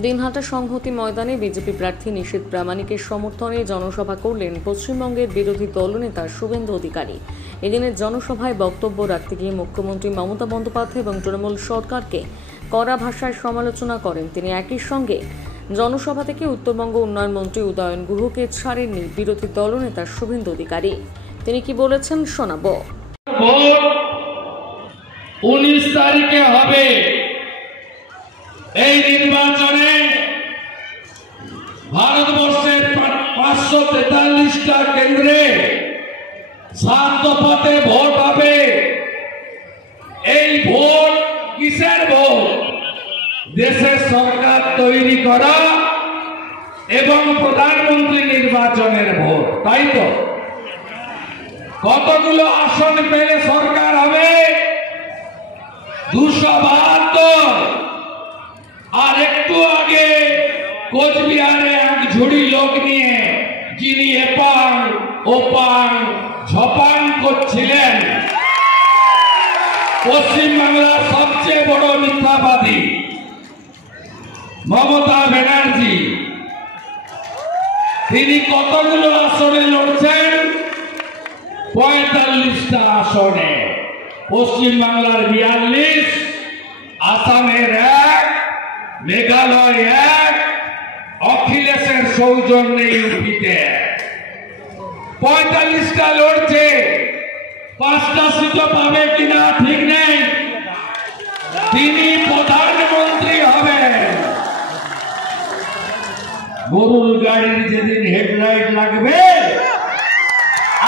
দিনহাটা সংহতি ময়দানে বিজেপি প্রার্থী নিশীথ প্রামাণিকের সমর্থনে জনসভা করলেন পশ্চিমবঙ্গের বিরোধী দলনেতা শুভেন্দু অধিকারী। এদিনের জনসভায় বক্তব্য রাখতে গিয়ে মুখ্যমন্ত্রী মমতা বন্দ্যোপাধ্যায় এবং তৃণমূল সরকারকে কড়া ভাষায় সমালোচনা করেন তিনি। একই সঙ্গে জনসভা থেকে উত্তরবঙ্গ উন্নয়ন মন্ত্রী উদয়ন গুহকে ছাড়েননি বিরোধী দলনেতা শুভেন্দু অধিকারী। তিনি কি বলেছেন শোনাবো। 19 তারিখে হবে এই নির্বাচনে ভারতবর্ষের 543টা কেন্দ্রে 7 দফাতে ভোট হবে। এই ভোট কিসের ভোট? দেশের সরকার তৈরি করা এবং প্রধানমন্ত্রী নির্বাচনের ভোট, তাই তো? কতগুলো আসন পেলে সরকার হবে? 272। আর একটু আগে কোচবিহারে এক ঝুড়ি লোক নিয়ে যিনি এপাং ওপাং ঝপাং করছিলেন, পশ্চিমবাংলার সবচেয়ে বড় মিথ্যাবাদী মমতা ব্যানার্জি, তিনি কতগুলো আসনে লড়ছেন? 45টা আসনে। পশ্চিমবাংলার 42, আসামের 1, মেঘালয় 1, অখিলেশের সৌজন্যে ইউপিতে 45টা লড়ছে। 5টা সিটও পাবে কিনা ঠিক নেই। তিনি প্রধানমন্ত্রী হবেন। গরুর গাড়ির যেদিন হেডলাইট লাগবে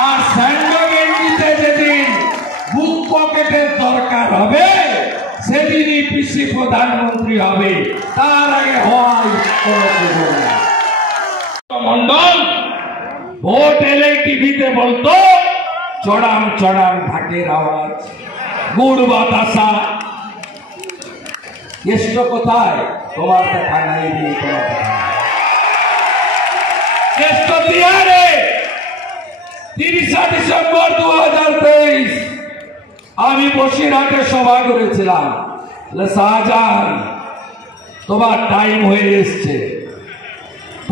আর স্যান্ডো গেঞ্জিতে যেদিন বুক পকেটের দরকার হবে সেদিনই পিসি প্রধানমন্ত্রী হবে। তার আগে হয় মন্ডল ভোট এলে টিভিতে বলতো চড়াম চড়াম ঢাকের আওয়াজ, গুড় বাতাসা। কেষ্ট কোথায়? তোমার দেখা নাই রে, তোমার দেখা নাই। কেষ্ট বিহারে 30 ডিসেম্বর 2023 আমি বসিরহাটে সভা করেছিলাম। শাহজাহান, তোমার টাইম হয়ে এসছে।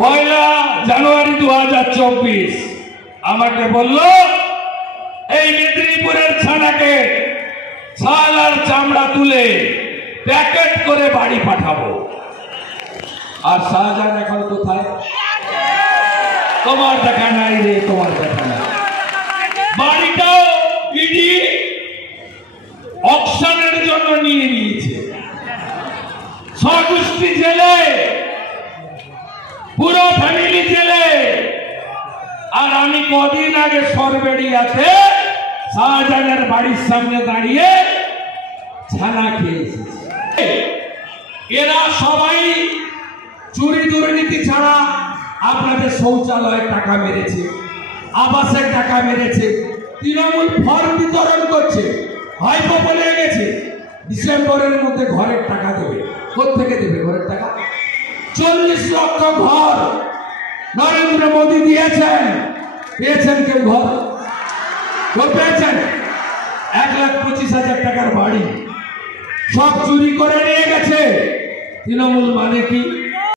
1 জানুয়ারি 2024 আমাকে বলল এই মেদিনীপুরের ছানাকে ছাল আর চামড়া তুলে প্যাকেট করে বাড়ি পাঠাবো। আর শাহজাহান এখন কোথায়? তোমার দেখা নাই রে, তোমার দেখা নাই। বাড়িটাও ইডি অকশনের জন্য নিয়ে নিয়েছে। স্বগোষ্ঠী জেলে, পুরো ফ্যামিলি জেলে। আর আমি কদিন আগে সরবেড়িয়াতে শাহজাহানের বাড়ির সামনে দাঁড়িয়ে ছানা খেয়েছি। এরা সবাই চুরি দুর্নীতি ছাড়া আপনাদের শৌচালয়ের টাকা মেরেছে, আবাসের টাকা মেরেছে। তৃণমূল ফর্ম বিতরণ করছে, ভাইপো বলে গেছে ডিসেম্বরের মধ্যে ঘরের টাকা দেবে। কোথেকে দেবে ঘরের টাকা? 40 লক্ষ ঘর নরেন্দ্র মোদী দিয়েছেন। পেয়েছেন কেউ ঘর? কেউ পেয়েছেন? 1,25,000 টাকার বাড়ি সব চুরি করে নিয়ে গেছে। তৃণমূল মানে কি?